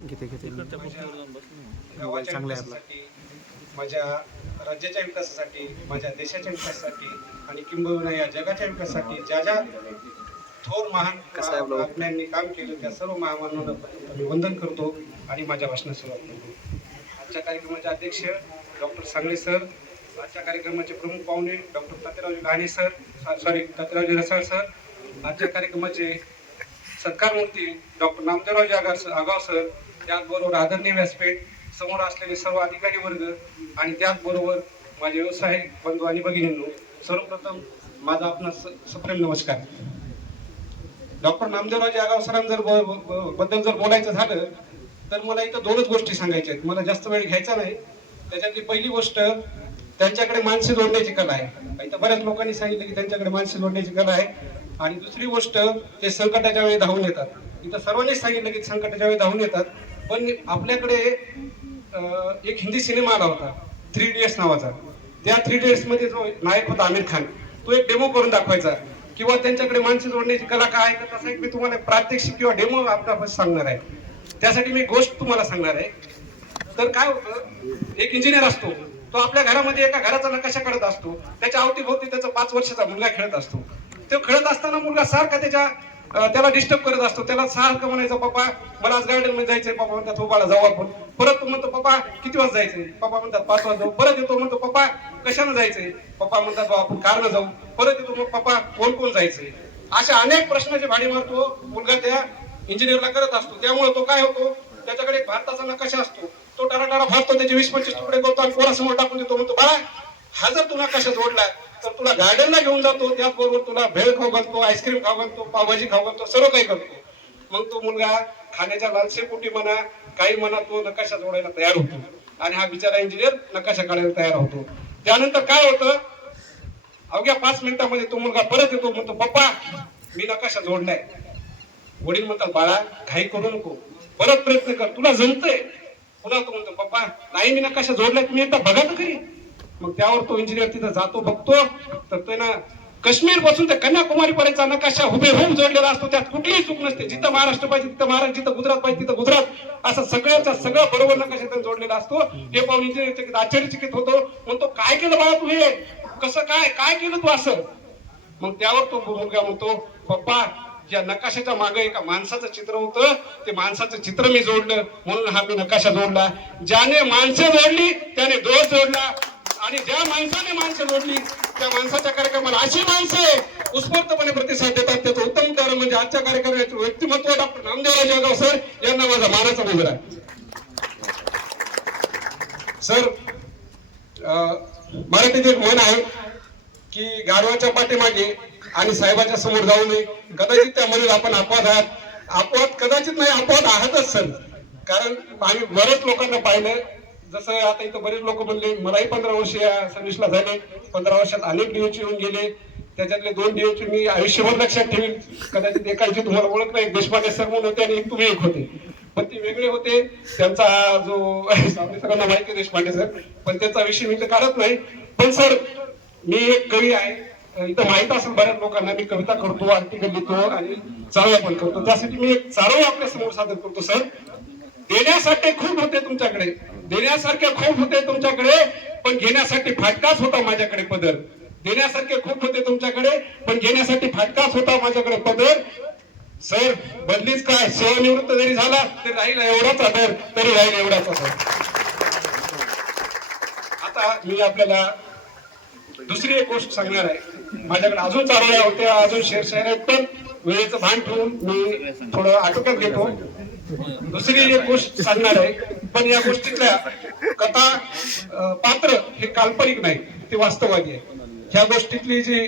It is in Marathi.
घेते घेते गावाच्या चांगला आहे विकासासाठी, माझ्या राज्याच्या विकासासाठी, माझ्या देशाच्या विकासासाठी आणि किंबहुना या जगाच्या विकासासाठी ज्या ज्या थोर महान आपल्यांनी काम केलं त्या सर्व महामानवांना मी वंदन करतो आणि माझ्या भाषणास सुरुवात करतो. आजच्या कार्यक्रमाचे अध्यक्ष डॉक्टर सांगळे सर, आजच्या कार्यक्रमाचे प्रमुख पाहुणे डॉक्टर तात्यारावजी लहाने सर, तात्यारावजी रसाळ सर, आजच्या कार्यक्रमाचे सत्कारमूर्ती डॉक्टर नामदेवरावजी आगाव सर, त्याचबरोबर आदरणीय व्यासपीठ, समोर असलेले सर्व अधिकारी वर्ग आणि त्याचबरोबर माझे व्यावसायिक बंधू आणि भगिनींनो, सर्वप्रथम माझा आपणास सप्रेम नमस्कार. डॉक्टर नामदेवरावजी आगाव सरांबद्दल जर बोलायचं झालं तर मला इथं दोनच गोष्टी सांगायच्या आहेत. मला जास्त वेळ घ्यायचा नाही. त्याच्यातली पहिली गोष्ट, त्यांच्याकडे माणसे जोडण्याची कला आहे. इथं बऱ्याच लोकांनी सांगितलं की त्यांच्याकडे माणसे जोडण्याची कला आहे. आणि दुसरी गोष्ट, ते संकटाच्या वेळी धावून येतात. इथं सर्वांनीच सांगितलं की संकटाच्या वेळी धावून येतात. पण आपल्याकडे एक हिंदी सिनेमा आला होता 3 इडियट्स नावाचा. त्या 3 इडियट्स मध्ये जो नायक होता आमिर खान, तो एक डेमो करून दाखवायचा किंवा त्यांच्याकडे माणसे जोडण्याची कला काय आहे. तर तसा एक मी तुम्हाला प्रात्यक्षिक किंवा डेमो आपल्याला सांगणार आहे. त्यासाठी मी गोष्ट तुम्हाला सांगणार आहे. तर काय होतं, एक इंजिनियर असतो, तो आपल्या घरामध्ये एका घराचा नकाशा काढत असतो. त्याच्या अवतीभोवती त्याचा 5 वर्षाचा मुलगा खेळत असतो. तो खेळत असताना मुलगा सारखा त्याला डिस्टर्ब करत असतो. त्याला सारखं म्हणायचं, पप्पा मला आज गार्डन मध्ये जायचंय. पप्पा म्हणतात हो बाळा जाऊ आपण. परत तो म्हणतो, पप्पा किती वाजता जायचंय. पप्पा म्हणतात 5 वाजता जाऊ. परत येतो, म्हणतो पप्पा कशानं जायचंय. पप्पा म्हणतात आपण कारनं जाऊ. परत येतो, मग पप्पा कोण कोण जायचंय. अशा अनेक प्रश्नाचे भाडी मारतो मुलगा त्या इंजिनियरला करत असतो. त्यामुळे तो काय होतो, त्याच्याकडे एक भारताचा नकाशा असतो. तो टाराटारा फाडतो, त्याचे 20-25 तुकडे करतो आणि पोरासमोर टाकून देतो. म्हणतो बाळा हा जर तू नकाशा जोडला तर तुला गार्डनला घेऊन जातो, त्याचबरोबर तुला भेळ खाऊ घालतो, आईस्क्रीम खाऊ घालतो, पावभाजी खाऊ घालतो, सर्व काही करतो. मग तो मुलगा खाण्याच्या लालसेपोटी म्हणा काही म्हणा, तो नकाशा जोडायला तयार होतो आणि हा बिचारा इंजिनियर नकाशा काढायला तयार होतो. त्यानंतर काय होतं, अवघ्या 5 मिनिटांमध्ये तो मुलगा परत येतो. म्हणतो पप्पा मी नकाशा जोडलाय. वडील म्हणतात बाळा घाई करू नको, परत प्रयत्न कर, तुला जमतंय. पुन्हा तो म्हणतो पप्पा नाही मी नकाशा जोडलाय, तुम्ही एकदा बघा तर खरी. मग त्यावर तो इंजिनियर तिथं जातो, बघतो तर ते ना काश्मीर पासून ते कन्याकुमारी पर्यंतचा नकाशा हुबेहूब जोडलेला असतो. त्यात कुठलीही चूक नसते. जिथं महाराष्ट्र पाहिजे तिथं महाराष्ट्र, जिथं गुजरात पाहिजे तिथं गुजरात, असं सगळं बरोबर नकाशा त्यात जोडलेला असतो. हे पाहून इंजिनियर आश्चर्यचकित होतो. म्हणतो काय केलं बाळा तू, हे कसं काय केलं तू असं. मग त्यावर तो मुलगा म्हणतो पप्पा या नकाशाच्या मागे एका माणसाचं चित्र होतं, ते माणसाचं चित्र मी जोडलं म्हणून हा मी नकाशा जोडला. ज्याने माणसं जोडली त्याने दोष जोडला आणि ज्या माणसाने माणसं जोडली त्या माणसाच्या कार्यक्रमाला अशी माणसे उत्स्फूर्तपणे प्रतिसाद देतात. त्याचं उत्तम उदाहरण म्हणजे आजच्या कार्यक्रमाचे व्यक्तिमत्व डॉक्टर नामदेवरावजी आगाव सर यांना माझा मानाचा मुजरा. सर मराठीत एक म्हण आहे की गाढवाच्या पाठीमागे आणि साहेबाच्या समोर जाऊ नये. कदाचित त्या म्हणेल आपण अपवाद आहात. अपवाद कदाचित नाही, अपवाद आहातच सर. कारण आम्ही बरेच लोकांना पाहिलं, जसं आता इथं बरेच लोक म्हणले, मलाही 15 वर्ष या सर्व्हिसला झाले. 15 वर्षात अनेक डीओची येऊन गेले. त्याच्यातले 2 डीओची मी आयुष्यभर लक्षात ठेवीन. कदाचित एकाची तुम्हाला ओळख नाही, देशपांडे सर म्हणून होते आणि एक तुम्ही एक होते, पण ते वेगळे होते. त्यांचा जो सगळ्यांना माहिती देशपांडे सर, पण त्याचा विषय मी तर काढत नाही. पण सर मी एक कवी आहे, इथं माहित असेल बऱ्याच लोकांना. मी कविता करतो, आर्टिकल लिहितो आणि चारोळ्या पण करतो. त्यासाठी मी एक चारोळी आपल्या समोर सादर करतो. सर देण्यासाठी खूप होते तुमच्याकडे, देण्यासारखे खूप होते तुमच्याकडे, पण घेण्यासाठी फाटकाच होता माझ्याकडे पदर. देण्यासारखे खूप होते तुमच्याकडे, पण घेण्यासाठी फाटकाच होता माझ्याकडे पदर. सर बदलीच काय, सेवानिवृत्त जरी झाला तरी राहील एवढाच आदर, तरी राहील एवढाच आदर. आता मी आपल्याला दुसरी एक गोष्ट सांगणार आहे. माझ्याकडे अजून चारोळ्या होत्या, अजून शेरशायर आहेत, पण वेळेचं भान ठेवून मी थोडं आटोक्यात घेतो. दुसरी एक गोष्ट सांगणार आहे, पण या गोष्टीतल्या कथा पात्र हे काल्पनिक नाही, ते वास्तववादी आहे. ह्या गोष्टीतली जी